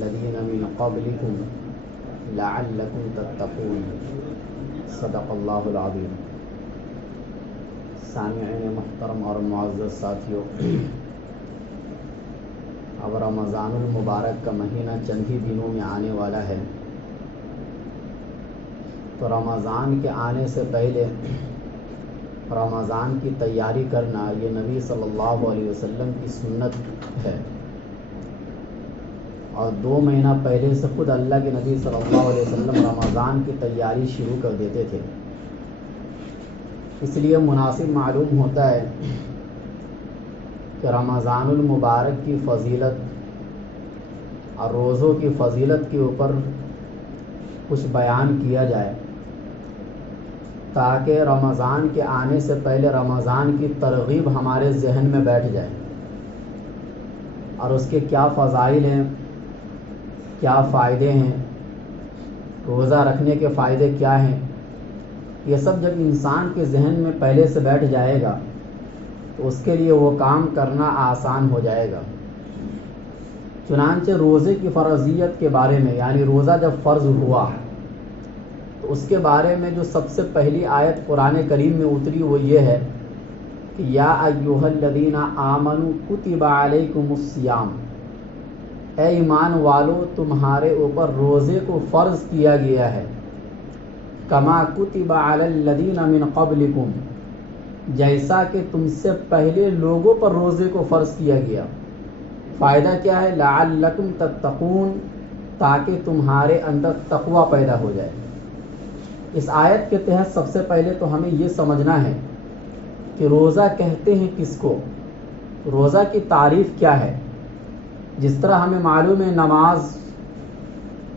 الذين من قبلكم لعلكم تتقون صدق اللہ العظیم۔ سامعین محترم اور معزز ساتھیوں، اب رمضان المبارک کا مہینہ چند ہی دنوں میں آنے والا ہے، تو رمضان کے آنے سے پہلے رمضان کی تیاری کرنا یہ نبی صلی اللہ علیہ وسلم کی سنت ہے، اور 2 مہینہ پہلے سے خود اللہ کے نبی صلی اللہ علیہ وسلم رمضان کی تیاری شروع کر دیتے تھے۔ اس لیے مناسب معلوم ہوتا ہے کہ رمضان المبارک کی فضیلت اور روزوں کی فضیلت کے اوپر کچھ بیان کیا جائے، تاکہ رمضان کے آنے سے پہلے رمضان کی ترغیب ہمارے ذہن میں بیٹھ جائے، اور اس کے کیا فضائل ہیں، کیا فائدے ہیں، روزہ رکھنے کے فائدے کیا ہیں، یہ سب جب انسان کے ذہن میں پہلے سے بیٹھ جائے گا تو اس کے لیے وہ کام کرنا آسان ہو جائے گا۔ چنانچہ روزے کی فرضیت کے بارے میں، یعنی روزہ جب فرض ہوا تو اس کے بارے میں جو سب سے پہلی آیت قرآن کریم میں اتری وہ یہ ہے کہ یا ایھا الذین آمنوا کتب علیکم الصیام، اے ایمان والو تمہارے اوپر روزے کو فرض کیا گیا ہے، کما کتب علی الذین من قبلکم، جیسا کہ تم سے پہلے لوگوں پر روزے کو فرض کیا گیا۔ فائدہ کیا ہے؟ لعلکم تتقون، تاکہ تمہارے اندر تقوی پیدا ہو جائے۔ اس آیت کے تحت سب سے پہلے تو ہمیں یہ سمجھنا ہے کہ روزہ کہتے ہیں کس کو، روزہ کی تعریف کیا ہے۔ جس طرح ہمیں معلوم ہے نماز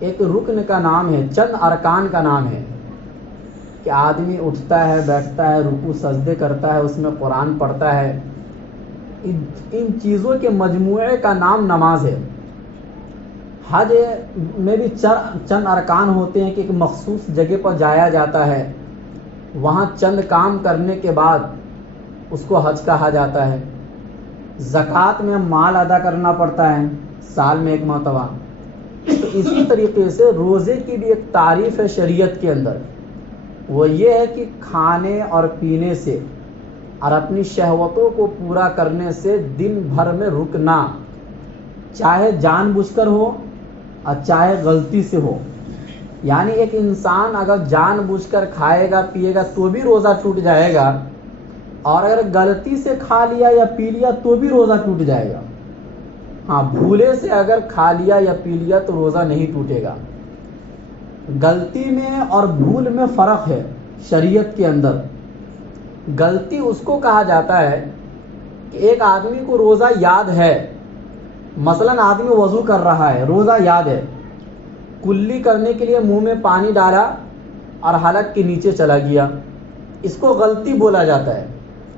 ایک رکن کا نام ہے، چند ارکان کا نام ہے، کہ آدمی اٹھتا ہے، بیٹھتا ہے، رکوع سجدے کرتا ہے، اس میں قرآن پڑھتا ہے، ان چیزوں کے مجموعے کا نام نماز ہے۔ حج میں بھی چند ارکان ہوتے ہیں کہ ایک مخصوص جگہ پر جایا جاتا ہے، وہاں چند کام کرنے کے بعد اس کو حج کہا جاتا ہے۔ زکوٰۃ میں مال ادا کرنا پڑتا ہے سال میں 1 مرتبہ۔ تو اسی طریقے سے روزے کی بھی ایک تعریف ہے شریعت کے اندر، وہ یہ ہے کہ کھانے اور پینے سے اور اپنی شہوتوں کو پورا کرنے سے دن بھر میں رکنا، چاہے جان بوجھ کر ہو اور چاہے غلطی سے ہو۔ یعنی ایک انسان اگر جان بوجھ کر کھائے گا پیے گا تو بھی روزہ ٹوٹ جائے گا، اور اگر غلطی سے کھا لیا یا پی لیا تو بھی روزہ ٹوٹ جائے گا۔ ہاں، بھولے سے اگر کھا لیا یا پی لیا تو روزہ نہیں ٹوٹے گا۔ غلطی میں اور بھول میں فرق ہے شریعت کے اندر۔ غلطی اس کو کہا جاتا ہے کہ ایک آدمی کو روزہ یاد ہے، مثلاً آدمی وضو کر رہا ہے، روزہ یاد ہے، کلی کرنے کے لیے منہ میں پانی ڈالا اور حلق کے نیچے چلا گیا، اس کو غلطی بولا جاتا ہے،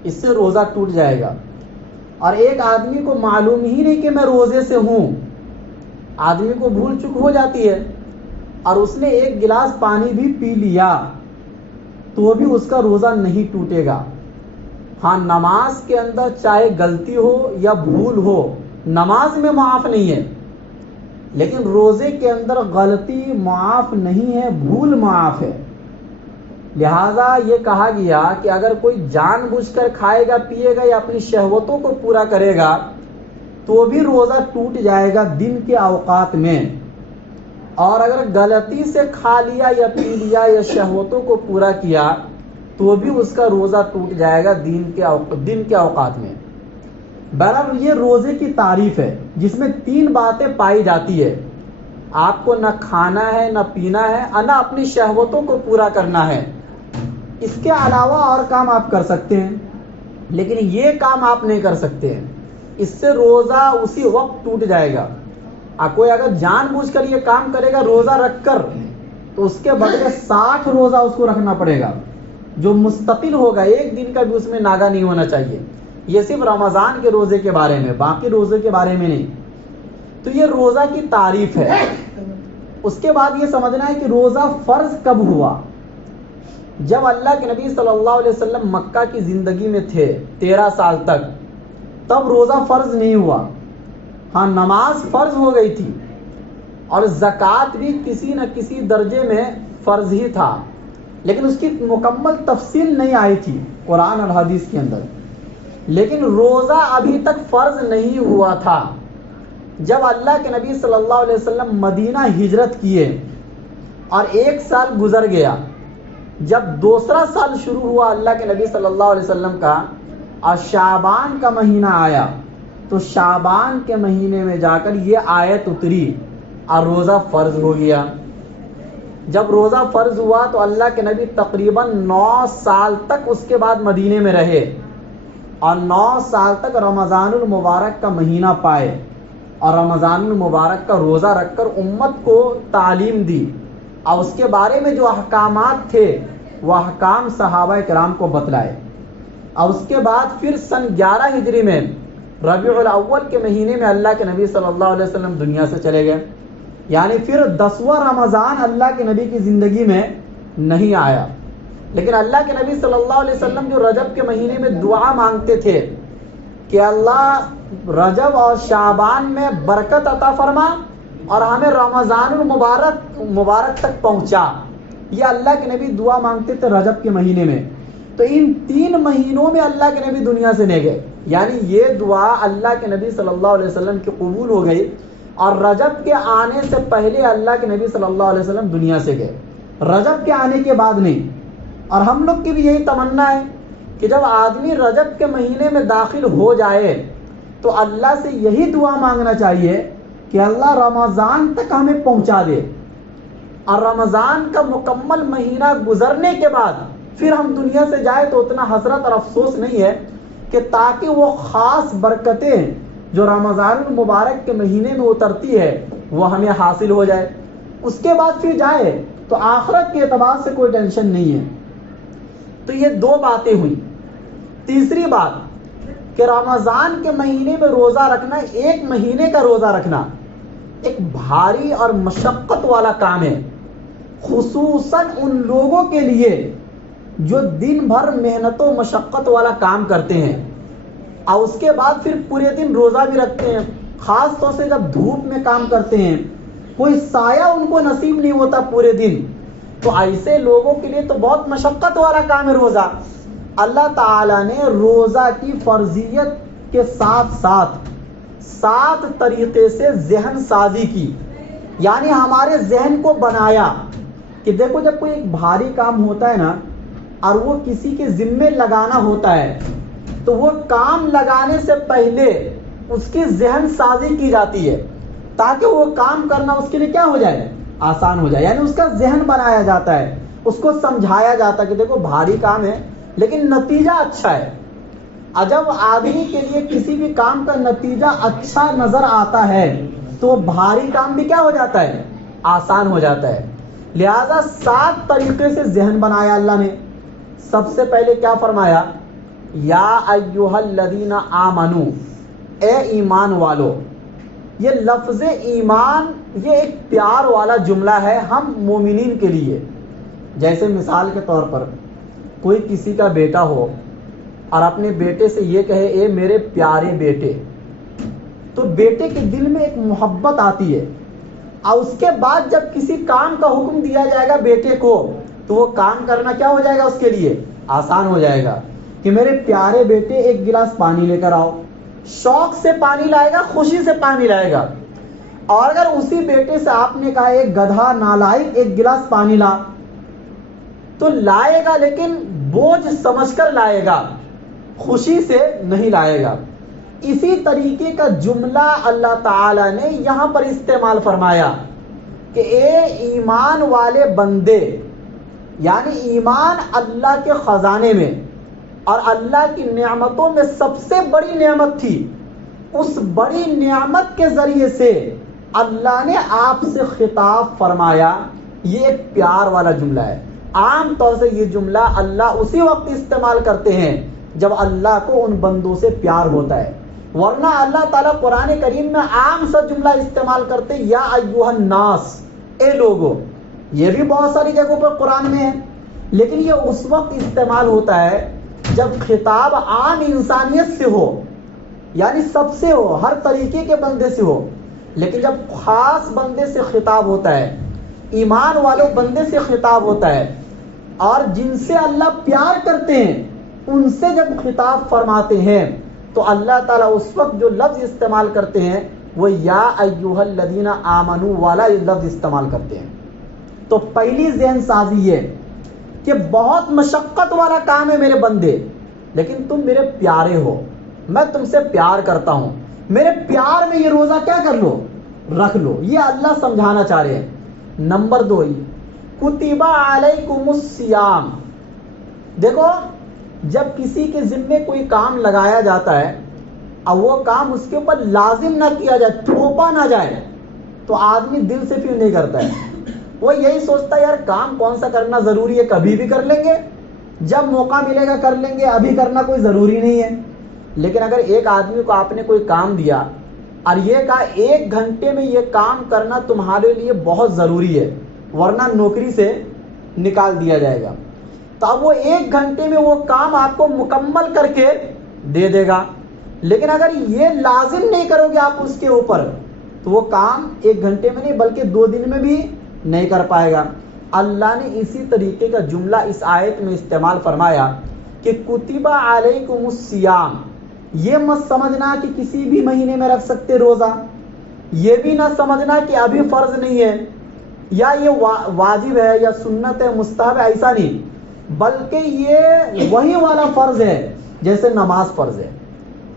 اس سے روزہ ٹوٹ جائے گا۔ اور ایک آدمی کو معلوم ہی نہیں کہ میں روزے سے ہوں، آدمی کو بھول چک ہو جاتی ہے اور اس نے 1 گلاس پانی بھی پی لیا تو بھی اس کا روزہ نہیں ٹوٹے گا۔ ہاں، نماز کے اندر چاہے غلطی ہو یا بھول ہو، نماز میں معاف نہیں ہے، لیکن روزے کے اندر غلطی معاف نہیں ہے، بھول معاف ہے۔ لہٰذا یہ کہا گیا کہ اگر کوئی جان بوجھ کر کھائے گا پیے گا یا اپنی شہوتوں کو پورا کرے گا تو بھی روزہ ٹوٹ جائے گا دن کے اوقات میں، اور اگر غلطی سے کھا لیا یا پی لیا یا شہوتوں کو پورا کیا تو بھی اس کا روزہ ٹوٹ جائے گا دن کے اوقات میں۔ بہرحال یہ روزے کی تعریف ہے جس میں 3 باتیں پائی جاتی ہے، آپ کو نہ کھانا ہے، نہ پینا ہے، اور نہ اپنی شہوتوں کو پورا کرنا ہے۔ اس کے علاوہ اور کام آپ کر سکتے ہیں، لیکن یہ کام آپ نہیں کر سکتے ہیں، اس سے روزہ اسی وقت ٹوٹ جائے گا۔ کوئی اگر جان بوجھ کر یہ کام کرے گا روزہ رکھ کر تو اس کے بدلے 60 روزہ اس کو رکھنا پڑے گا، جو مستقل ہوگا، 1 دن کا بھی اس میں ناغہ نہیں ہونا چاہیے۔ یہ صرف رمضان کے روزے کے بارے میں، باقی روزے کے بارے میں نہیں۔ تو یہ روزہ کی تعریف ہے۔ اس کے بعد یہ سمجھنا ہے کہ روزہ فرض کب ہوا۔ جب اللہ کے نبی صلی اللہ علیہ وسلم مکہ کی زندگی میں تھے 13 سال تک، تب روزہ فرض نہیں ہوا۔ ہاں، نماز فرض ہو گئی تھی، اور زکوٰۃ بھی کسی نہ کسی درجے میں فرض ہی تھا، لیکن اس کی مکمل تفصیل نہیں آئی تھی قرآن اور حدیث کے اندر۔ لیکن روزہ ابھی تک فرض نہیں ہوا تھا۔ جب اللہ کے نبی صلی اللہ علیہ وسلم مدینہ ہجرت کیے اور 1 سال گزر گیا، جب دوسرا سال شروع ہوا اللہ کے نبی صلی اللہ علیہ وسلم کا اور شعبان کا مہینہ آیا، تو شعبان کے مہینے میں جا کر یہ آیت اتری اور روزہ فرض ہو گیا۔ جب روزہ فرض ہوا تو اللہ کے نبی تقریباً 9 سال تک اس کے بعد مدینے میں رہے اور 9 سال تک رمضان المبارک کا مہینہ پائے اور رمضان المبارک کا روزہ رکھ کر امت کو تعلیم دی اور اس کے بارے میں جو احکامات تھے وہ احکام صحابہ کرام کو بتلائے۔ اور اس کے بعد پھر سن 11 ہجری میں ربیع الاول کے مہینے میں اللہ کے نبی صلی اللہ علیہ وسلم دنیا سے چلے گئے، یعنی پھر 10واں رمضان اللہ کے نبی کی زندگی میں نہیں آیا۔ لیکن اللہ کے نبی صلی اللہ علیہ وسلم جو رجب کے مہینے میں دعا مانگتے تھے کہ اللہ رجب اور شعبان میں برکت عطا فرما اور ہمیں رمضان المبارک تک پہنچا، یہ اللہ کے نبی دعا مانگتے تھے رجب کے مہینے میں۔ تو ان 3 مہینوں میں اللہ کے نبی دنیا سے لے گئے، یعنی یہ دعا اللہ کے نبی صلی اللہ علیہ وسلم کی قبول ہو گئی اور رجب کے آنے سے پہلے اللہ کے نبی صلی اللہ علیہ وسلم دنیا سے گئے، رجب کے آنے کے بعد نہیں۔ اور ہم لوگ کی بھی یہی تمنا ہے کہ جب آدمی رجب کے مہینے میں داخل ہو جائے تو اللہ سے یہی دعا مانگنا چاہیے کہ اللہ رمضان تک ہمیں پہنچا دے، اور رمضان کا مکمل مہینہ گزرنے کے بعد پھر ہم دنیا سے جائے تو اتنا حسرت اور افسوس نہیں ہے، کہ تاکہ وہ خاص برکتیں جو رمضان المبارک کے مہینے میں اترتی ہے وہ ہمیں حاصل ہو جائے، اس کے بعد پھر جائے تو آخرت کے اعتبار سے کوئی ٹینشن نہیں ہے۔ تو یہ 2 باتیں ہوئی۔ تیسری بات کہ رمضان کے مہینے میں روزہ رکھنا، 1 مہینے کا روزہ رکھنا ایک بھاری اور مشقت والا کام ہے، خصوصاً ان لوگوں کے لیے جو دن بھر محنت و مشقت والا کام کرتے ہیں اور اس کے بعد پھر پورے دن روزہ بھی رکھتے ہیں، خاص طور سے جب دھوپ میں کام کرتے ہیں، کوئی سایہ ان کو نصیب نہیں ہوتا پورے دن، تو ایسے لوگوں کے لیے تو بہت مشقت والا کام ہے روزہ۔ اللہ تعالیٰ نے روزہ کی فرضیت کے ساتھ ساتھ 7 طریقے سے ذہن سازی کی، یعنی ہمارے ذہن کو بنایا کہ دیکھو جب کوئی ایک بھاری کام ہوتا ہے نا اور وہ کسی کے ذمے لگانا ہوتا ہے تو وہ کام لگانے سے پہلے اس کی ذہن سازی کی جاتی ہے تاکہ وہ کام کرنا اس کے لیے کیا ہو جائے، آسان ہو جائے، یعنی اس کا ذہن بنایا جاتا ہے، اس کو سمجھایا جاتا ہے کہ دیکھو بھاری کام ہے لیکن نتیجہ اچھا ہے۔ اور جب آدمی کے لیے کسی بھی کام کا نتیجہ اچھا نظر آتا ہے تو وہ بھاری کام بھی کیا ہو جاتا ہے، آسان ہو جاتا ہے۔ لہذا 7 طریقے سے ذہن بنایا اللہ نے۔ سب سے پہلے کیا فرمایا، یا ایھا الذین آمنو، اے ایمان والو۔ یہ لفظ ایمان یہ ایک پیار والا جملہ ہے ہم مومنین کے لیے۔ جیسے مثال کے طور پر کوئی کسی کا بیٹا ہو اور اپنے بیٹے سے یہ کہے اے میرے پیارے بیٹے، تو بیٹے کے دل میں ایک محبت آتی ہے، اور اس کے بعد جب کسی کام کا حکم دیا جائے گا بیٹے کو تو وہ کام کرنا کیا ہو جائے گا، اس کے لیے آسان ہو جائے گا کہ میرے پیارے بیٹے 1 گلاس پانی لے کر آؤ، شوق سے پانی لائے گا، خوشی سے پانی لائے گا۔ اور اگر اسی بیٹے سے آپ نے کہا ایک گدھا نالائق 1 گلاس پانی لا، تو لائے گا لیکن بوجھ سمجھ کر لائے گا، خوشی سے نہیں لائے گا۔ اسی طریقے کا جملہ اللہ تعالی نے یہاں پر استعمال فرمایا کہ اے ایمان والے بندے، یعنی ایمان اللہ کے خزانے میں اور اللہ کی نعمتوں میں سب سے بڑی نعمت تھی، اس بڑی نعمت کے ذریعے سے اللہ نے آپ سے خطاب فرمایا۔ یہ ایک پیار والا جملہ ہے۔ عام طور سے یہ جملہ اللہ اسی وقت استعمال کرتے ہیں جب اللہ کو ان بندوں سے پیار ہوتا ہے، ورنہ اللہ تعالیٰ قرآن کریم میں عام سا جملہ استعمال کرتے یا ایھا الناس، اے لوگو۔ یہ بھی بہت ساری جگہوں پر قرآن میں ہے، لیکن یہ اس وقت استعمال ہوتا ہے جب خطاب عام انسانیت سے ہو، یعنی سب سے ہو، ہر طریقے کے بندے سے ہو۔ لیکن جب خاص بندے سے خطاب ہوتا ہے، ایمان والوں بندے سے خطاب ہوتا ہے، اور جن سے اللہ پیار کرتے ہیں ان سے جب خطاب فرماتے ہیں تو اللہ تعالیٰ اس وقت جو لفظ استعمال کرتے ہیں وہ یا ایھا الذین آمنوا والا یہ لفظ استعمال کرتے ہیں۔ تو پہلی ذہن سازی یہ کہ بہت مشقت والا کام ہے میرے بندے، لیکن تم میرے پیارے ہو، میں تم سے پیار کرتا ہوں، میرے پیار میں یہ روزہ کیا کر لو، رکھ لو۔ یہ اللہ سمجھانا چاہ رہے ہیں۔ نمبر 2، کتب علیکم الصیام۔ دیکھو جب کسی کے ذمے کوئی کام لگایا جاتا ہے اور وہ کام اس کے اوپر لازم نہ کیا جائے، تھوپا نہ جائے، تو آدمی دل سے پھر نہیں کرتا ہے، وہ یہی سوچتا ہے یار کام کون سا کرنا ضروری ہے، کبھی بھی کر لیں گے، جب موقع ملے گا کر لیں گے، ابھی کرنا کوئی ضروری نہیں ہے۔ لیکن اگر ایک آدمی کو آپ نے کوئی کام دیا اور یہ کہا 1 گھنٹے میں یہ کام کرنا تمہارے لیے بہت ضروری ہے ورنہ نوکری سے نکال دیا جائے گا، تو اب وہ 1 گھنٹے میں وہ کام آپ کو مکمل کر کے دے دے گا۔ لیکن اگر یہ لازم نہیں کرو گے آپ اس کے اوپر تو وہ کام 1 گھنٹے میں نہیں بلکہ 2 دن میں بھی نہیں کر پائے گا۔ اللہ نے اسی طریقے کا جملہ اس آیت میں استعمال فرمایا کہ کتب علیکم الصیام۔ یہ مت سمجھنا کہ کسی بھی مہینے میں رکھ سکتے روزہ، یہ بھی نہ سمجھنا کہ ابھی فرض نہیں ہے یا یہ واجب ہے یا سنت ہے مستحب ہے، ایسا نہیں، بلکہ یہ وہی والا فرض ہے جیسے نماز فرض ہے،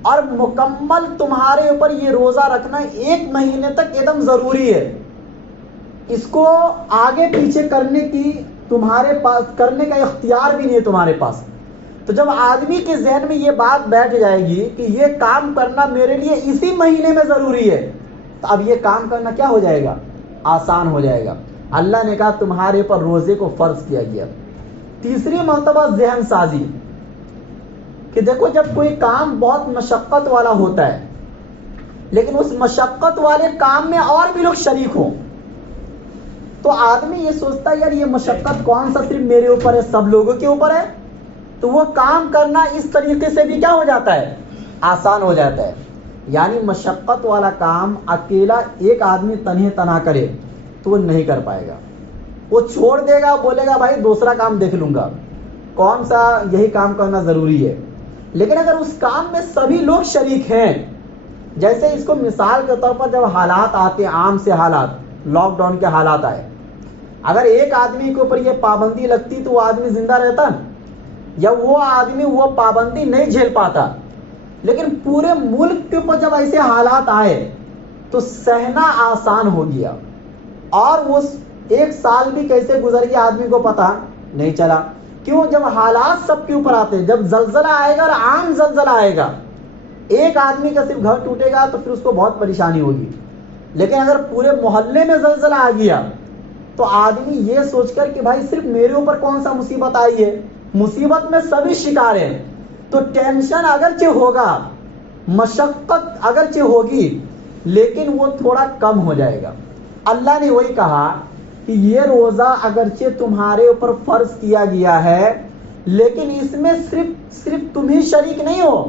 اور مکمل تمہارے اوپر یہ روزہ رکھنا 1 مہینے تک ایک دم ضروری ہے۔ اس کو آگے پیچھے کرنے کی تمہارے پاس کرنے کا اختیار بھی نہیں ہے تمہارے پاس۔ تو جب آدمی کے ذہن میں یہ بات بیٹھ جائے گی کہ یہ کام کرنا میرے لیے اسی مہینے میں ضروری ہے، تو اب یہ کام کرنا کیا ہو جائے گا، آسان ہو جائے گا۔ اللہ نے کہا تمہارے پر روزے کو فرض کیا گیا۔ تیسری مرتبہ ذہن سازی کہ دیکھو جب کوئی کام بہت مشقت والا ہوتا ہے لیکن اس مشقت والے کام میں اور بھی لوگ شریک ہوں تو آدمی یہ سوچتا ہے یار یہ مشقت کون سا صرف میرے اوپر ہے، سب لوگوں کے اوپر ہے، تو وہ کام کرنا اس طریقے سے بھی کیا ہو جاتا ہے، آسان ہو جاتا ہے۔ یعنی مشقت والا کام اکیلا ایک آدمی تنہے تنہا کرے تو وہ نہیں کر پائے گا، وہ چھوڑ دے گا، بولے گا بھائی دوسرا کام دیکھ لوں گا، کون سا یہی کام کرنا ضروری ہے۔ لیکن اگر اس کام میں سبھی لوگ شریک ہیں، جیسے اس کو مثال کے طور پر جب حالات آتے عام سے حالات، لاک ڈاؤن کے حالات آئے، اگر ایک آدمی کے اوپر یہ پابندی لگتی تو وہ آدمی زندہ رہتا یا وہ آدمی وہ پابندی نہیں جھیل پاتا۔ لیکن پورے ملک کے اوپر جب ایسے حالات آئے تو سہنا آسان ہو گیا، اور وہ 1 سال بھی کیسے گزر گیا آدمی کو پتا نہیں چلا۔ کیوں؟ جب حالات سب کے اوپر آتے ہیں، جب زلزلہ آئے گا اور عام زلزلہ آئے گا، ایک آدمی کا صرف گھر ٹوٹے گا تو پھر اس کو بہت پریشانی ہوگی، لیکن اگر پورے محلے میں زلزلہ آ گیا تو آدمی یہ سوچ کر کہ بھائی صرف میرے اوپر کون سا مصیبت آئی ہے، مصیبت میں سبھی شکار ہیں، تو ٹینشن اگرچہ ہوگا، مشقت اگرچہ ہوگی، لیکن وہ تھوڑا کم ہو جائے گا۔ اللہ نے وہی کہا کہ یہ روزہ اگرچہ تمہارے اوپر فرض کیا گیا ہے لیکن اس میں صرف تم ہی شریک نہیں ہو،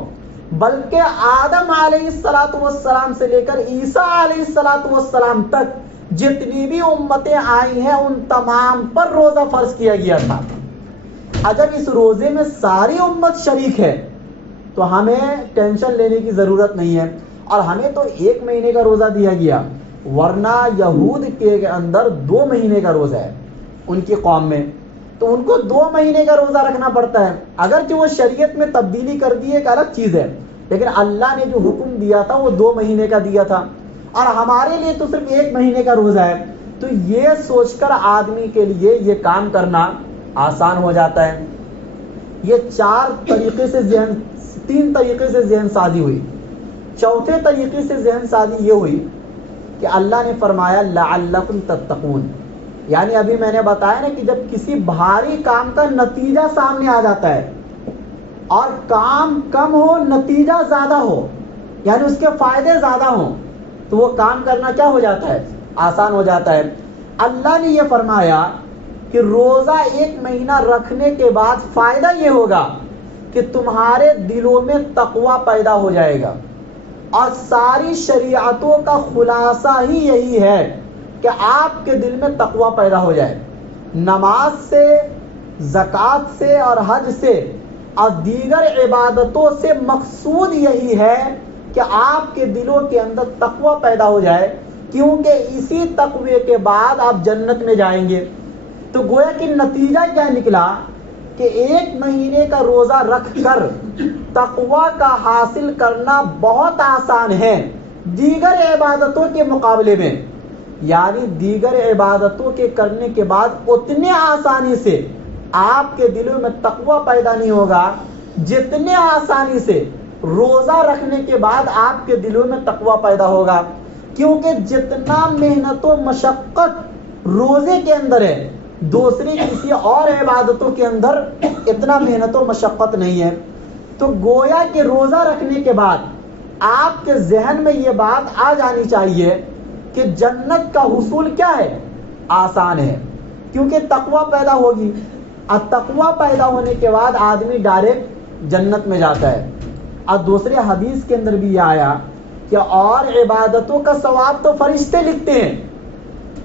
بلکہ آدم علیہ السلام سے لے کر عیسیٰ علیہ السلام تک جتنی بھی امتیں آئی ہیں ان تمام پر روزہ فرض کیا گیا تھا۔ اگر اس روزے میں ساری امت شریک ہے تو ہمیں ٹینشن لینے کی ضرورت نہیں ہے، اور ہمیں تو 1 مہینے کا روزہ دیا گیا، ورنہ یہود کے اندر 2 مہینے کا روزہ ہے ان کی قوم میں، تو ان کو 2 مہینے کا روزہ رکھنا پڑتا ہے۔ اگرچہ وہ شریعت میں تبدیلی کر دی ایک الگ چیز ہے، لیکن اللہ نے جو حکم دیا تھا وہ 2 مہینے کا دیا تھا، اور ہمارے لیے تو صرف 1 مہینے کا روزہ ہے۔ تو یہ سوچ کر آدمی کے لیے یہ کام کرنا آسان ہو جاتا ہے۔ یہ 3 طریقے سے ذہن سازی ہوئی۔ چوتھے طریقے سے ذہن سازی یہ ہوئی کہ اللہ نے فرمایا لعلکم تتقون، یعنی ابھی میں نے بتایا نا کہ جب کسی بھاری کام کا نتیجہ سامنے آ جاتا ہے اور کام کم ہو نتیجہ زیادہ ہو، یعنی اس کے فائدے زیادہ ہوں، تو وہ کام کرنا کیا ہو جاتا ہے، آسان ہو جاتا ہے۔ اللہ نے یہ فرمایا کہ روزہ 1 مہینہ رکھنے کے بعد فائدہ یہ ہوگا کہ تمہارے دلوں میں تقوی پیدا ہو جائے گا، اور ساری شریعتوں کا خلاصہ ہی یہی ہے کہ آپ کے دل میں تقوی پیدا ہو جائے. نماز سے، زکوٰۃ سے اور حج سے اور دیگر عبادتوں سے مقصود یہی ہے کہ آپ کے دلوں کے اندر تقوی پیدا ہو جائے، کیونکہ اسی تقوی کے بعد آپ جنت میں جائیں گے. تو گویا کہ نتیجہ کیا نکلا کہ 1 مہینے کا روزہ رکھ کر تقوی کا حاصل کرنا بہت آسان ہے دیگر عبادتوں کے مقابلے میں. یعنی دیگر عبادتوں کے کرنے کے بعد اتنے آسانی سے آپ کے دلوں میں تقوی پیدا نہیں ہوگا جتنے آسانی سے روزہ رکھنے کے بعد آپ کے دلوں میں تقوی پیدا ہوگا. کیونکہ جتنا محنت و مشقت روزے کے اندر ہے، دوسری کسی اور عبادتوں کے اندر اتنا محنت و مشقت نہیں ہے. تو گویا کہ روزہ رکھنے کے بعد آپ کے ذہن میں یہ بات آ جانی چاہیے کہ جنت کا حصول کیا ہے؟ آسان ہے، کیونکہ تقوی پیدا ہوگی، اور تقوی پیدا ہونے کے بعد آدمی ڈائریکٹ جنت میں جاتا ہے. اور دوسرے حدیث کے اندر بھی یہ آیا کہ اور عبادتوں کا ثواب تو فرشتے لکھتے ہیں،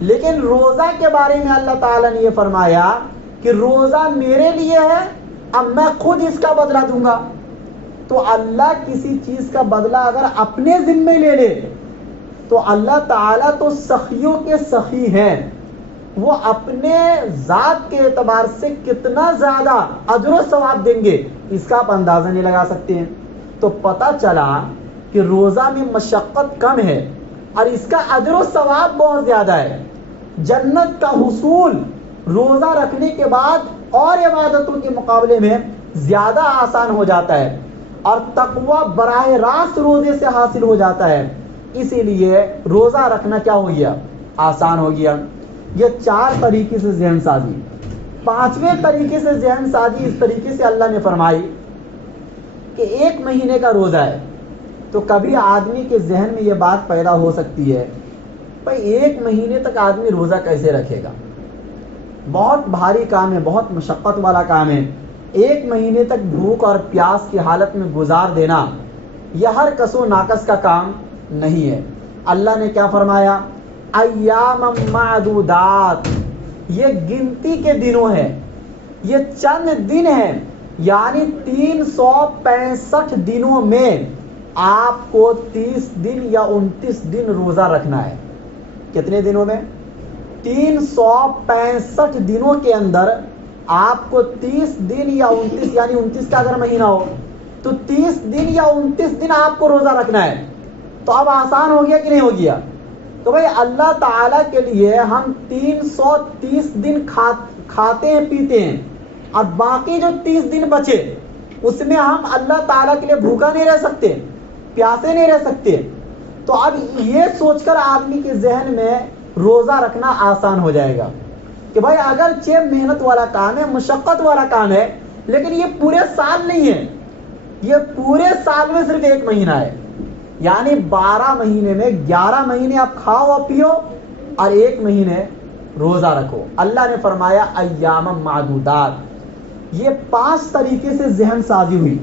لیکن روزہ کے بارے میں اللہ تعالیٰ نے یہ فرمایا کہ روزہ میرے لیے ہے، اب میں خود اس کا بدلہ دوں گا. تو اللہ کسی چیز کا بدلہ اگر اپنے ذمے لے لے تو اللہ تعالیٰ تو سخیوں کے سخی ہیں، وہ اپنے ذات کے اعتبار سے کتنا زیادہ اجر و ثواب دیں گے اس کا آپ اندازہ نہیں لگا سکتے ہیں. تو پتہ چلا کہ روزہ میں مشقت کم ہے اور اس کا اجر و ثواب بہت زیادہ ہے. جنت کا حصول روزہ رکھنے کے بعد اور عبادتوں کے مقابلے میں زیادہ آسان ہو جاتا ہے، اور تقوی براہ راست روزے سے حاصل ہو جاتا ہے. اسی لیے روزہ رکھنا کیا ہو گیا؟ آسان ہو گیا. یہ 4 طریقے سے ذہن سازی. 5ویں طریقے سے ذہن سازی اس طریقے سے اللہ نے فرمائی کہ 1 مہینے کا روزہ ہے. تو کبھی آدمی کے ذہن میں یہ بات پیدا ہو سکتی ہے بھائی 1 مہینے تک آدمی روزہ کیسے رکھے گا؟ بہت بھاری کام ہے، بہت مشقت والا کام ہے. 1 مہینے تک بھوک اور پیاس کی حالت میں گزار دینا یہ ہر کس و ناقص کا کام نہیں ہے. اللہ نے کیا فرمایا؟ ایام معدودات، یہ گنتی کے دنوں ہیں، یہ چند دن ہیں. یعنی 365 دنوں میں آپ کو 30 دن یا 29 دن روزہ رکھنا ہے. کتنے دنوں میں؟ 365 دنوں کے اندر آپ کو 30 دن یا 29، یعنی 29 کا اگر مہینہ ہو تو 30 دن یا 29 دن آپ کو روزہ رکھنا ہے. تو اب آسان ہو گیا کہ نہیں ہو گیا؟ تو بھائی اللہ تعالیٰ کے لیے ہم 330 دن کھاتے ہیں پیتے ہیں، اور باقی جو 30 دن بچے اس میں ہم اللہ تعالیٰ کے لیے بھوکا نہیں رہ سکتے، پیاسے نہیں رہ سکتے. تو اب یہ سوچ کر آدمی کے ذہن میں روزہ رکھنا آسان ہو جائے گا کہ بھائی اگرچہ محنت والا کام ہے، مشقت والا کام ہے، لیکن یہ پورے سال نہیں ہے، یہ پورے سال میں صرف 1 مہینہ ہے. یعنی 12 مہینے میں 11 مہینے آپ کھاؤ اور پیو اور 1 مہینے روزہ رکھو. اللہ نے فرمایا ایام معدودات. یہ 5 طریقے سے ذہن سازی ہوئی.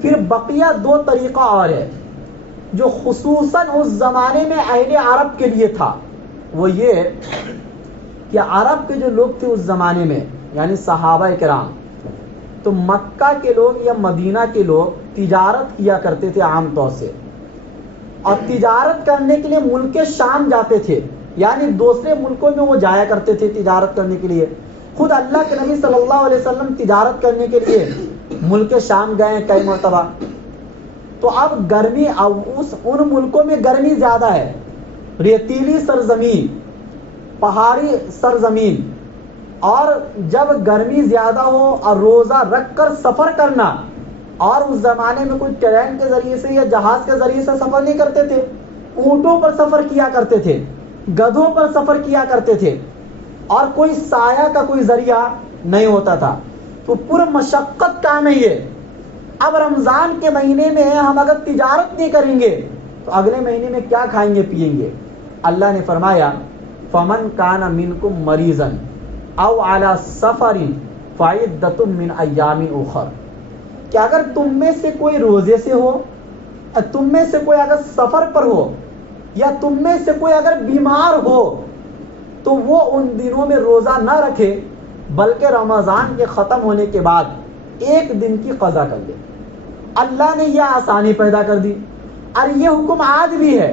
پھر بقیہ 2 طریقہ اور ہے جو خصوصاً اس زمانے میں اہل عرب کے لیے تھا. وہ یہ کہ عرب کے جو لوگ تھے اس زمانے میں، یعنی صحابہ کرام، تو مکہ کے لوگ یا مدینہ کے لوگ تجارت کیا کرتے تھے عام طور سے، اور تجارت کرنے کے لیے ملک شام جاتے تھے. یعنی دوسرے ملکوں میں وہ جایا کرتے تھے تجارت کرنے کے لیے. خود اللہ کے نبی صلی اللہ علیہ وسلم تجارت کرنے کے لیے ملک شام گئے کئی مرتبہ. تو اب گرمی، ان ملکوں میں گرمی زیادہ ہے، ریتیلی سرزمین، پہاڑی سرزمین، اور جب گرمی زیادہ ہو اور روزہ رکھ کر سفر کرنا، اور اس زمانے میں کوئی ٹرین کے ذریعے سے یا جہاز کے ذریعے سے سفر نہیں کرتے تھے، اونٹوں پر سفر کیا کرتے تھے، گدھوں پر سفر کیا کرتے تھے، اور کوئی سایہ کا کوئی ذریعہ نہیں ہوتا تھا. تو پر مشقت کام ہے یہ. اب رمضان کے مہینے میں ہم اگر تجارت نہیں کریں گے تو اگلے مہینے میں کیا کھائیں گے پیئیں گے؟ اللہ نے فرمایا فمن کان منکم مریضا او علی سفر فعدۃ من ایام اخر، کہ اگر تم میں سے کوئی روزے سے ہو تم میں سے کوئی اگر سفر پر ہو یا تم میں سے کوئی اگر بیمار ہو تو وہ ان دنوں میں روزہ نہ رکھے بلکہ رمضان کے ختم ہونے کے بعد ایک دن کی قضا کر لے۔ اللہ نے یہ آسانی پیدا کر دی۔ اور یہ حکم آج بھی ہے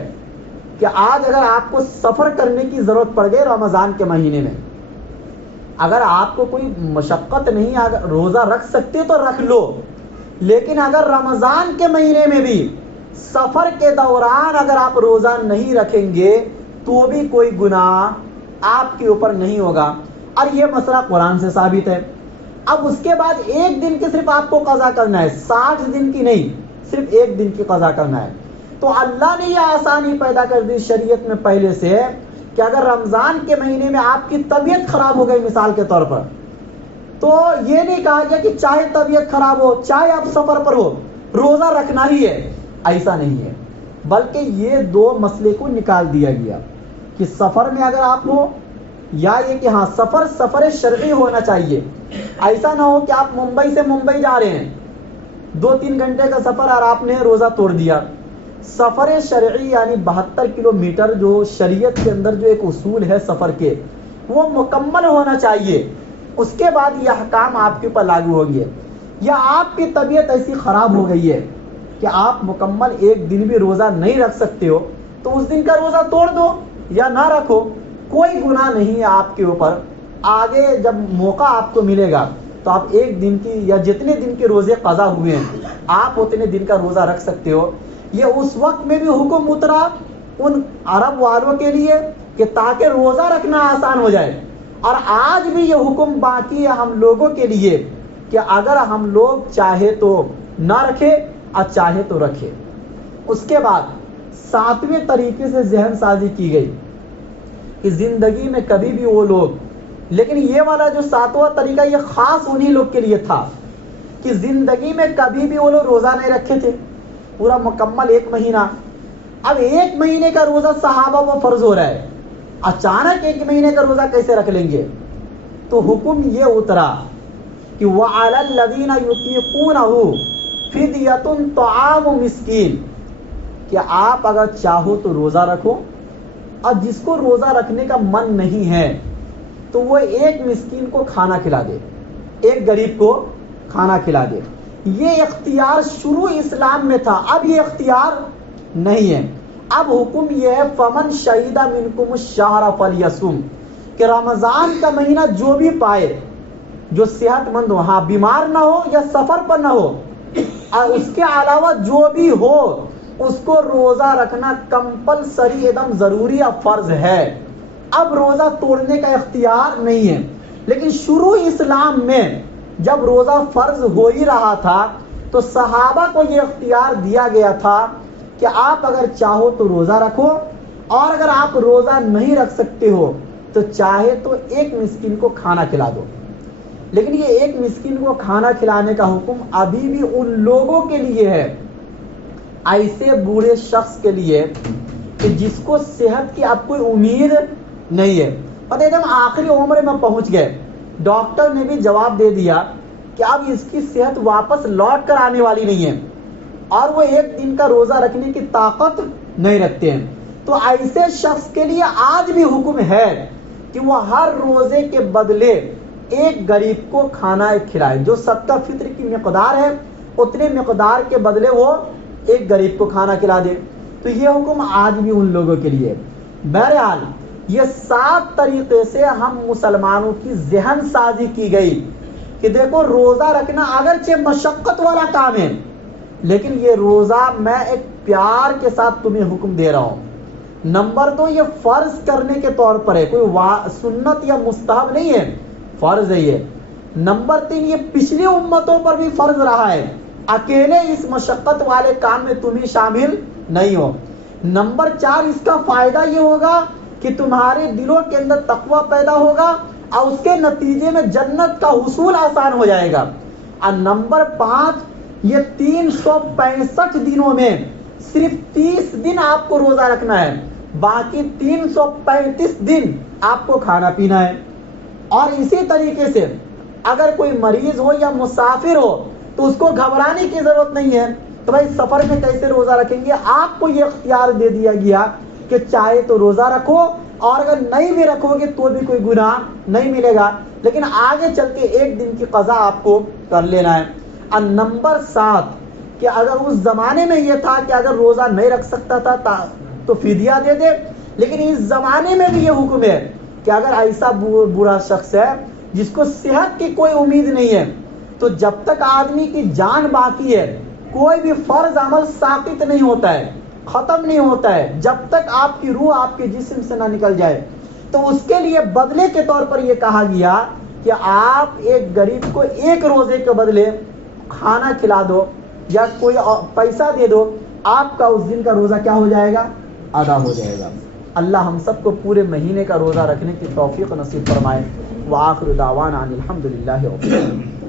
کہ آج اگر آپ کو سفر کرنے کی ضرورت پڑ گئی رمضان کے مہینے میں، اگر آپ کو کوئی مشقت نہیں، اگر روزہ رکھ سکتے تو رکھ لو، لیکن اگر رمضان کے مہینے میں بھی سفر کے دوران اگر آپ روزہ نہیں رکھیں گے تو بھی کوئی گناہ آپ کے اوپر نہیں ہوگا۔ اور یہ مسئلہ قرآن سے ثابت ہے۔ اب اس کے بعد ایک دن کی صرف آپ کو قضا کرنا ہے، 60 دن کی نہیں، صرف ایک دن کی قضا کرنا ہے۔ تو اللہ نے یہ آسانی پیدا کر دی شریعت میں پہلے سے کہ اگر رمضان کے مہینے میں آپ کی طبیعت خراب ہو گئی مثال کے طور پر، تو یہ نہیں کہا گیا کہ چاہے طبیعت خراب ہو، چاہے آپ سفر پر ہو، روزہ رکھنا ہی ہے، ایسا نہیں ہے، بلکہ یہ دو مسئلے کو نکال دیا گیا کہ سفر میں اگر آپ ہو یا یہ کہ ہاں سفر شرعی ہونا چاہیے۔ ایسا نہ ہو کہ آپ ممبئی سے ممبئی جا رہے ہیں، 2-3 گھنٹے کا سفر اور آپ نے روزہ توڑ دیا۔ سفر شرعی یعنی 72 کلومیٹر جو شریعت کے اندر جو ایک اصول ہے سفر کے، وہ مکمل ہونا چاہیے، اس کے بعد یہ احکام آپ کے اوپر لاگو ہوں گے۔ یا آپ کی طبیعت ایسی خراب ہو گئی ہے کہ آپ مکمل ایک دن بھی روزہ نہیں رکھ سکتے ہو تو اس دن کا روزہ توڑ دو یا نہ رکھو، کوئی گناہ نہیں ہے آپ کے اوپر۔ آگے جب موقع آپ کو ملے گا تو آپ ایک دن کی یا جتنے دن کے روزے قضا ہوئے ہیں آپ اتنے دن کا روزہ رکھ سکتے ہو۔ یہ اس وقت میں بھی حکم اترا ان عرب والوں کے لیے کہ تاکہ روزہ رکھنا آسان ہو جائے، اور آج بھی یہ حکم باقی ہے ہم لوگوں کے لیے کہ اگر ہم لوگ چاہے تو نہ رکھے اور چاہے تو رکھے۔ اس کے بعد 7ویں طریقے سے ذہن سازی کی گئی کہ زندگی میں کبھی بھی وہ لوگ، لیکن یہ والا جو 7واں طریقہ یہ خاص انہی لوگ کے لیے تھا کہ زندگی میں کبھی بھی وہ لوگ روزہ نہیں رکھے تھے پورا مکمل 1 مہینہ۔ اب 1 مہینے کا روزہ صحابہ وہ فرض ہو رہا ہے، اچانک 1 مہینے کا روزہ کیسے رکھ لیں گے؟ تو حکم یہ اترا کہ وَعَلَى الَّذِينَ يُطِيقُونَهُ فِدْيَةٌ طَعَامُ مِسْكِينٍ کہ آپ اگر چاہو تو روزہ رکھو، اور جس کو روزہ رکھنے کا من نہیں ہے تو وہ 1 مسکین کو کھانا کھلا دے، 1 غریب کو کھانا کھلا دے۔ یہ اختیار شروع اسلام میں تھا، اب یہ اختیار نہیں ہے۔ اب حکم یہ ہے فَمَنْ شَهِدَ مِنْكُمُ الشَّهْرَ فَلْيَصُمْ کہ رمضان کا مہینہ جو بھی پائے، جو صحت مند ہو، ہاں بیمار نہ ہو یا سفر پر نہ ہو، اور اس کے علاوہ جو بھی ہو اس کو روزہ رکھنا کمپلسری ایک دم ضروری اور فرض ہے۔ اب روزہ توڑنے کا اختیار نہیں ہے، لیکن شروع اسلام میں جب روزہ فرض ہو ہی رہا تھا تو صحابہ کو یہ اختیار دیا گیا تھا کہ آپ اگر چاہو تو روزہ رکھو، اور اگر آپ روزہ نہیں رکھ سکتے ہو تو چاہے تو 1 مسکین کو کھانا کھلا دو۔ لیکن یہ 1 مسکین کو کھانا کھلانے کا حکم ابھی بھی ان لوگوں کے لیے ہے، ایسے بوڑھے شخص کے لیے کہ جس کو صحت کی اب کوئی امید نہیں ہے، پتہ ایک دم آخری عمر میں پہنچ گئے، ڈاکٹر نے بھی جواب دے دیا کہ اب اس کی صحت واپس لوٹ کر آنے والی نہیں ہے، اور وہ 1 دن کا روزہ رکھنے کی طاقت نہیں رکھتے ہیں، تو ایسے شخص کے لیے آج بھی حکم ہے کہ وہ ہر روزے کے بدلے 1 غریب کو کھانا کھلائے، جو صدقہ فطر کی مقدار ہے اتنے مقدار کے بدلے وہ 1 غریب کو کھانا کھلا دے۔ تو یہ حکم آج بھی ان لوگوں کے لیے۔ بہرحال یہ 7 طریقے سے ہم مسلمانوں کی ذہن سازی کی گئی کہ دیکھو روزہ رکھنا اگرچہ مشقت والا کام ہے، لیکن یہ روزہ میں ایک پیار کے ساتھ تمہیں حکم دے رہا ہوں۔ نمبر 2 یہ فرض کرنے کے طور پر ہے، کوئی سنت یا مستحب نہیں ہے، فرض ہے یہ۔ نمبر 3 یہ پچھلی امتوں پر بھی فرض رہا ہے، اکیلے اس مشقت والے کام میں تم ہی شامل نہیں ہو۔ نمبر 4 اس کا فائدہ یہ ہوگا کہ تمہارے دلوں کے اندر تقوی پیدا ہوگا اور اس کے نتیجے میں جنت کا حصول آسان ہو جائے گا۔ اور نمبر 5 یہ 365 دنوں میں صرف 30 دن آپ کو روزہ رکھنا ہے، باقی 335 دن آپ کو کھانا پینا ہے۔ اور اسی طریقے سے اگر کوئی مریض ہو یا مسافر ہو تو اس کو گھبرانے کی ضرورت نہیں ہے، تو بھائی سفر میں کیسے روزہ رکھیں گے؟ آپ کو یہ اختیار دے دیا گیا کہ چاہے تو روزہ رکھو اور اگر نہیں بھی رکھو گے تو بھی کوئی گناہ نہیں ملے گا، لیکن آگے چل کے ایک دن کی قضا آپ کو کر لینا ہے۔ اور نمبر 7 کہ اگر اس زمانے میں یہ تھا کہ اگر روزہ نہیں رکھ سکتا تھا تو فدیہ دے دے، لیکن اس زمانے میں بھی یہ حکم ہے کہ اگر ایسا برا شخص ہے جس کو صحت کی کوئی امید نہیں ہے، تو جب تک آدمی کی جان باقی ہے کوئی بھی فرض عمل ساقط نہیں ہوتا ہے، ختم نہیں ہوتا ہے، جب تک آپ کی روح آپ کے جسم سے نہ نکل جائے۔ تو اس کے لیے بدلے کے طور پر یہ کہا گیا کہ آپ ایک غریب کو ایک روزے کے بدلے کھانا کھلا دو یا کوئی پیسہ دے دو، آپ کا اس دن کا روزہ کیا ہو جائے گا؟ ادا ہو جائے گا۔ اللہ ہم سب کو پورے مہینے کا روزہ رکھنے کی توفیق نصیب فرمائے۔ وآخر دعوانا ان الحمد للہ رب العالمین۔